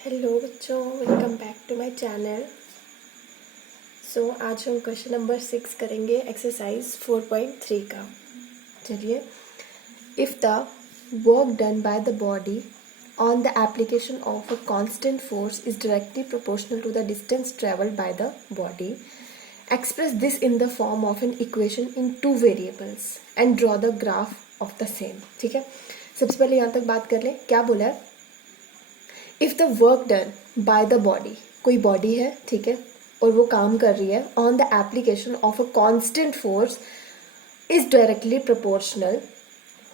Hello बच्चों, welcome back to my channel. आज हम क्वेश्चन नंबर 6 करेंगे एक्सरसाइज 4.3 का। चलिए, if the work done by the body on the application of a constant force is directly proportional to the distance travelled by the body, express this in the form of an equation in two variables and draw the graph of the same. ठीक है, सबसे पहले यहाँ तक बात कर लें। क्या बोला है? If the work done by the body, कोई बॉडी है, ठीक है, और वो काम कर रही है on the application of a constant force is directly proportional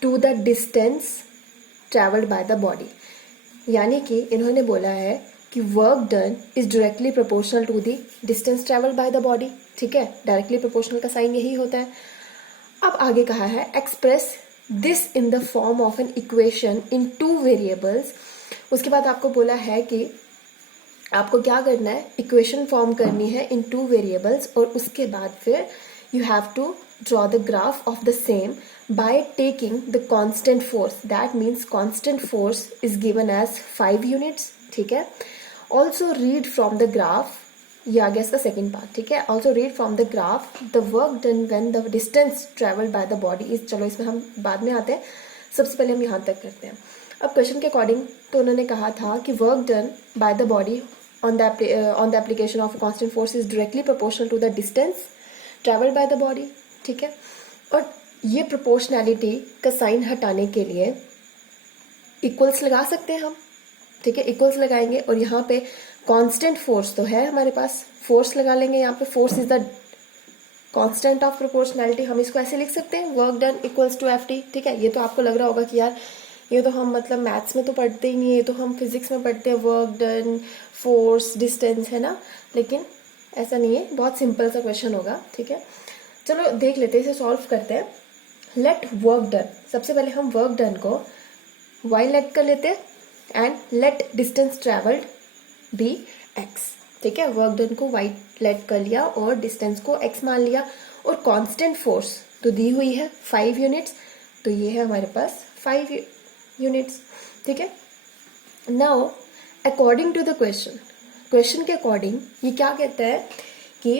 to the distance travelled by the body. यानी कि इन्होंने बोला है कि work done is directly proportional to the distance travelled by the body. ठीक है, डायरेक्टली प्रोपोर्शनल का sign यही होता है। अब आगे कहा है express this in the form of an equation in two variables. उसके बाद आपको बोला है कि आपको क्या करना है, इक्वेशन फॉर्म करनी है इन टू वेरिएबल्स, और उसके बाद फिर you have to draw the graph of the same by taking the constant force. That means constant force is given as 5 units. ठीक है, also read from the graph, ये आ गया इसका सेकेंड पार्ट। ठीक है, also read from the graph the work done when the distance travelled by the body is. चलो इसमें हम बाद में आते हैं, सबसे पहले हम यहाँ तक करते हैं। अब क्वेश्चन के अकॉर्डिंग तो उन्होंने कहा था कि work done by the body on the application of constant force is directly proportional to the distance travelled by the body. ठीक है, और ये प्रोपोर्शनैलिटी का साइन हटाने के लिए इक्वल्स लगा सकते हैं हम। ठीक है, इक्वल्स लगाएंगे और यहाँ पे कांस्टेंट फोर्स तो है हमारे पास, फोर्स लगा लेंगे। यहाँ पे force is the constant of proportionality, हम इसको ऐसे लिख सकते हैं, work done equals to F T. ठीक है, ये तो आपको लग रहा होगा कि यार ये तो हम मतलब मैथ्स में तो पढ़ते ही नहीं है, ये तो हम फिजिक्स में पढ़ते हैं, वर्क डन फोर्स डिस्टेंस, है ना। लेकिन ऐसा नहीं है, बहुत सिंपल सा क्वेश्चन होगा। ठीक है, चलो देख लेते हैं, इसे सॉल्व करते हैं। लेट वर्क डन, सबसे पहले हम वर्क डन को वाई लेट कर लेते हैं and let distance travelled be X. ठीक है, वर्क डन को वाई लेट कर लिया और डिस्टेंस को एक्स मान लिया, और कांस्टेंट फोर्स तो दी हुई है 5 यूनिट्स, तो ये है हमारे पास 5 यूनिट्स। ठीक है, now according to the question के अकॉर्डिंग ये क्या कहता है कि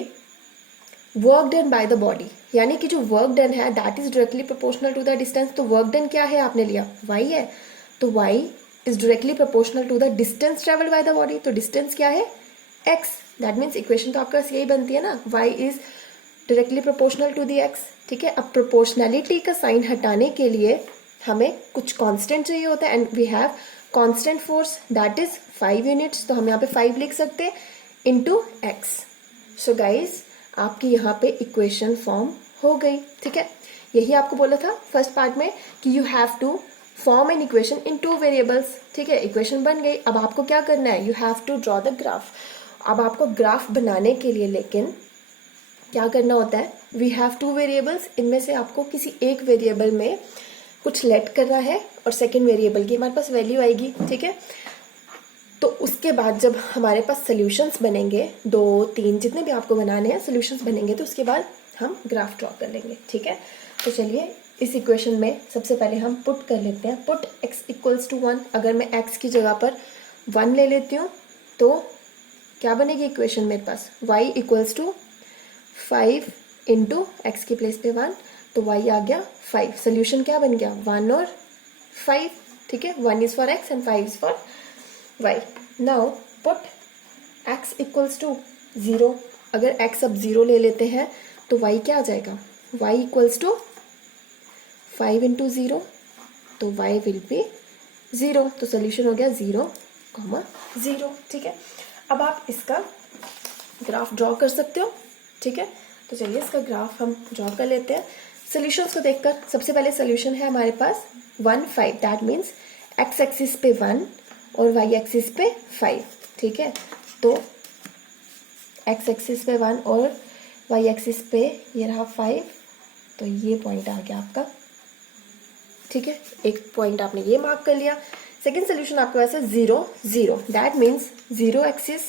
work done by the body, यानी कि जो वर्क डन है that is directly proportional to the distance. तो वर्क डन क्या है, आपने लिया y है, तो y is directly proportional to the distance travelled by the body. तो डिस्टेंस क्या है, x। दैट मीन्स इक्वेशन तो आपके पास यही बनती है ना, y is directly proportional to the x। ठीक है, अब प्रोपोर्शनैलिटी का साइन हटाने के लिए हमें कुछ कांस्टेंट चाहिए होता है, and we have constant force that is 5 units. तो हम यहाँ पे 5 लिख सकते हैं इनटू x। सो गाइज, आपकी यहाँ पे इक्वेशन फॉर्म हो गई। ठीक है, यही आपको बोला था फर्स्ट पार्ट में कि you have to form an equation in two variables. ठीक है, इक्वेशन बन गई। अब आपको क्या करना है, you have to draw the graph. अब आपको ग्राफ बनाने के लिए लेकिन क्या करना होता है, वी हैव 2 वेरिएबल्स, इनमें से आपको किसी एक वेरिएबल में कुछ लेट करना है और सेकेंड वेरिएबल की हमारे पास वैल्यू आएगी। ठीक है, तो उसके बाद जब हमारे पास सोल्यूशंस बनेंगे, 2 3 जितने भी आपको बनाने हैं सोल्यूशंस बनेंगे, तो उसके बाद हम ग्राफ ड्रॉ कर लेंगे। ठीक है, तो चलिए इस इक्वेशन में सबसे पहले हम पुट कर लेते हैं, पुट x इक्वल्स टू 1। अगर मैं x की जगह पर 1 ले लेती हूँ तो क्या बनेगी इक्वेशन मेरे पास, y equals to 5 into x की प्लेस पे 1, तो y आ गया 5। सोल्यूशन क्या बन गया, 1 और 5। ठीक है, 1 is for x and 5 is for y। Now put x equals to 0। अगर x अब 0 ले लेते हैं तो y क्या आ जाएगा, y इक्वल्स टू 5 इंटू 0, तो y विल बी 0। तो सोल्यूशन हो गया 0, 0। ठीक है, अब आप इसका ग्राफ ड्रॉ कर सकते हो। ठीक है, तो चलिए इसका ग्राफ हम ड्रॉ कर लेते हैं सोल्यूशंस को देखकर। सबसे पहले सोल्यूशन है हमारे पास 1 5, दैट मीन्स x एक्सिस पे 1 और y एक्सिस पे 5। ठीक है, तो x एक्सिस पे 1 और y एक्सिस पे ये रहा 5, तो ये पॉइंट आ गया आपका। ठीक है, एक पॉइंट आपने ये मार्क कर लिया। सेकेंड सोल्यूशन आपके पास है 0 0, that means 0 axis,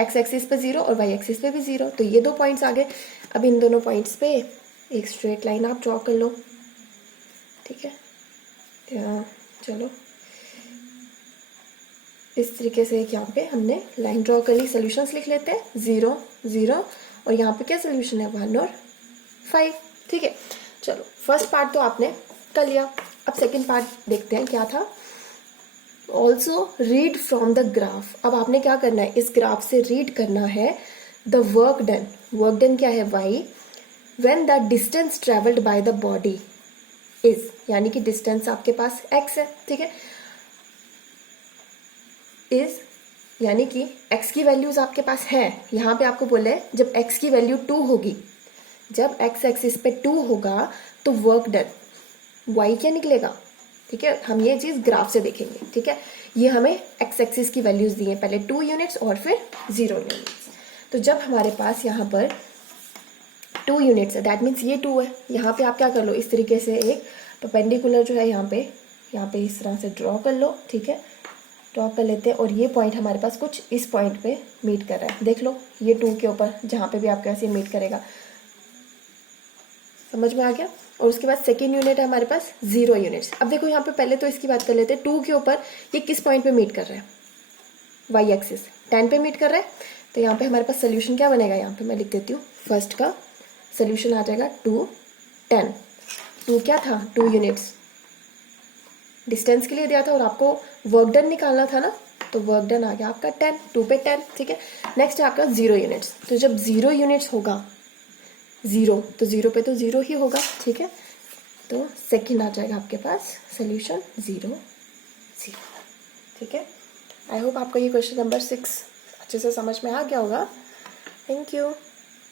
x axis पे 0 और y एक्सिस पे भी 0, तो ये 2 पॉइंट्स आ गए। अब इन दोनों पॉइंट्स पे एक स्ट्रेट लाइन आप ड्रॉ कर लो। ठीक है, चलो इस तरीके से एक यहाँ पे हमने लाइन ड्रॉ कर ली, सोल्यूशंस लिख लेते हैं 0 0 और यहाँ पे क्या सोल्यूशन है 1 और 5। ठीक है, चलो फर्स्ट पार्ट तो आपने कर लिया। अब सेकंड पार्ट देखते हैं क्या था। Also read from the graph. अब आपने क्या करना है, इस ग्राफ से रीड करना है the work done. Work done क्या है y, when the distance travelled by the body is, यानी कि डिस्टेंस आपके पास x है। ठीक है, इज यानी कि x की वैल्यूज आपके पास है। यहाँ पे आपको बोले जब x की वैल्यू 2 होगी, जब x एक्सिस पे 2 होगा तो वर्क डन y क्या निकलेगा। ठीक है, हम ये चीज ग्राफ से देखेंगे। ठीक है, ये हमें x एक्सिस की वैल्यूज दी है, पहले 2 यूनिट्स और फिर 0 यूनिट्स। तो जब हमारे पास यहाँ पर 2 यूनिट्स है, दैट मीन्स ये 2 है। यहाँ पे आप क्या कर लो, इस तरीके से एक परपेंडिकुलर जो है यहाँ पे इस तरह से ड्रॉ कर लो। ठीक है, ड्रॉ कर लेते हैं और ये पॉइंट हमारे पास कुछ इस पॉइंट पे मीट कर रहा है। देख लो ये 2 के ऊपर जहाँ पे भी आपके पास ये मीट करेगा, समझ में आ गया। और उसके बाद सेकेंड यूनिट है हमारे पास 0 यूनिट्स। अब देखो यहाँ पे पहले तो इसकी बात कर लेते हैं, 2 के ऊपर ये किस पॉइंट पे मीट कर रहा है, वाई एक्सिस 10 पे मीट कर रहा है। तो यहाँ पे हमारे पास सोल्यूशन क्या बनेगा, यहाँ पे मैं लिख देती हूँ, फर्स्ट का सोल्यूशन आ जाएगा 2 10। 2 क्या था, 2 यूनिट्स डिस्टेंस के लिए दिया था और आपको वर्क डन निकालना था ना, तो वर्क डन आ गया आपका 10, 2 पे 10। ठीक है, नेक्स्ट है आपका 0 यूनिट्स। तो जब 0 यूनिट्स होगा 0, तो 0 पे तो 0 ही होगा। ठीक है, तो सेकंड आ जाएगा आपके पास सोल्यूशन 0 0। ठीक है, आई होप आपको ये क्वेश्चन नंबर 6 अच्छे से समझ में आ गया होगा। Thank you.